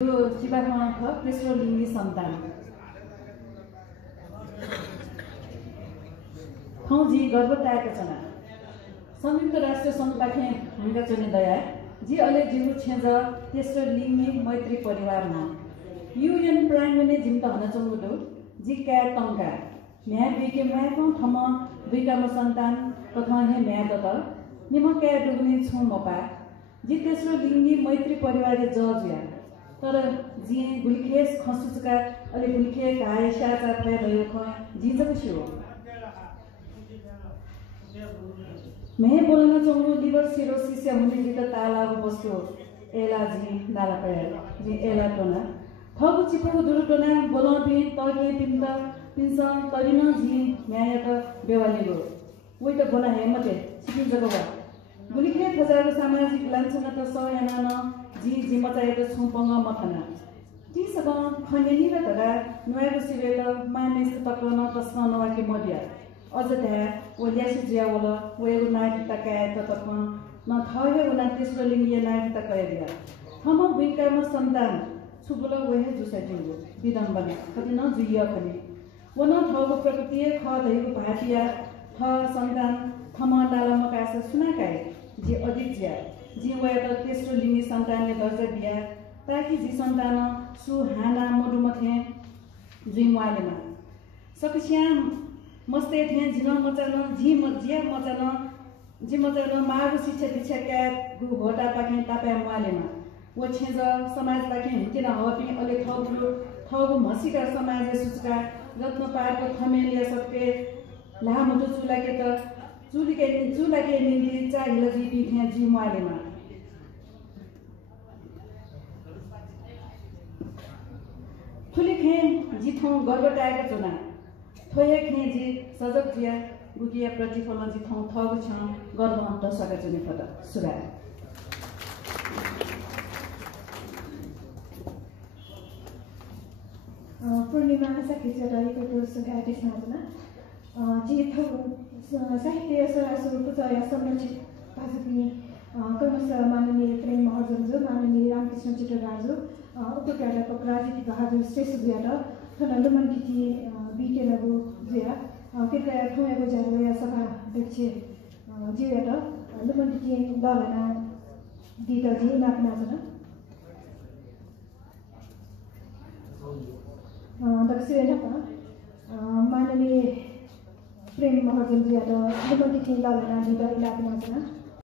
यो चिबामा ख तेस्रो लिङ्गी सन्तान जी गर्भताएका छन् संयुक्त राष्ट्र संघबाखे हुनका चुने दया जी अले जिउ छेज तेस्रो लिङ्गी मैत्री परिवारमा युएन प्राइम ने जिम्ता हन चंगुदो जी क्या टंका म्या बिके म्याको ठम दुईटा सन्तान कथा हे म्या दत निम क्या डुग्ने छु मपा जी तेस्रो लिङ्गी मैत्री परिवार जजुया तर जी गुलिखेस खसुचका अले गुलिखे गाय साचा फय रह्यो ख जी जब छियो मैं बोलना चाहूँ लिवर सिरोसिस या हुने जी ताला वस्तु एला जी नाला पय जी एला टोना थगु चिपको दुरुटोना बोलना पे तगे पिन्दा पिन्सा तरिन जी न्याय त बेवालीको वही त बोला है मते सिकिन जगवा गुलिखे खजाको सामाजिक लान्छना त सयाना न जी जी मचाएको छुपंग मथना जी सग खनेनी र धरा नुवाको सिरेल मानेस तकन तस्न नवाकी मदिया अझ त्या ओल्यासी जियावल वेगु नायक तकाय ततपन न थगे उना तेस्रो लिङ्गी नायक तकाय दिया हम विकाम सन्तान छुबुल वहे जुसाइटियो विदम्बना कति न जुइया पनि वन थगु प्रकृति ख दैको भाटिया थ सन्तान थम डालम कास सुनाकाय जी अधिक ज्या जी वया त तेस्रो लिङ्गी सन्तानले दर्जा दिया ताकि जी सन्तान सु हाना मडुमथे जुइ मुआलेमा सकसिया मस्ते थे जिन मचान जी मजिया मचान जी मचान मागु शिक्षा दीक्षा क्या गु भोटा पाके तापा मुआलेमा वो छेज समाज पाके हुन्तेन हपि अले थगु मसिका समाज सुचका रत्न पारको थमेलिया सबके लामो चुलाके त चुलाके निम्ति चाहिला जी पिथे जी मुआलेमा थुलिखे जिथौं गर्भटाएका चुना थोय खे जी सजग जिया गुकिया प्रतिफलन जिथौं थगु छ गर्भ अन्त सका चुने पद सुरा पूर्णिमा साहित्य रहेको दोस्रो घाटे साँझमा जी साहित्य सरासरको चया संरक्षित भाषाकी क्रमशः माननीय प्रेम महर्जनजू माननीय रामकृष्ण चित्रराजू उपप्राध्यापक राजनीति बहादुर श्रेष्ठज्यूबाट लुमनटिटी बिटेलगु जुया कृपया ठुएको जागो सभा अध्यक्ष ज्यूबाट लुमनटिटी दलना दिदजी नापनाजन दक्षिण माननीय प्रेम महर्जनज्यूबाट लुमनटिटी दलना दिद इलापनाजन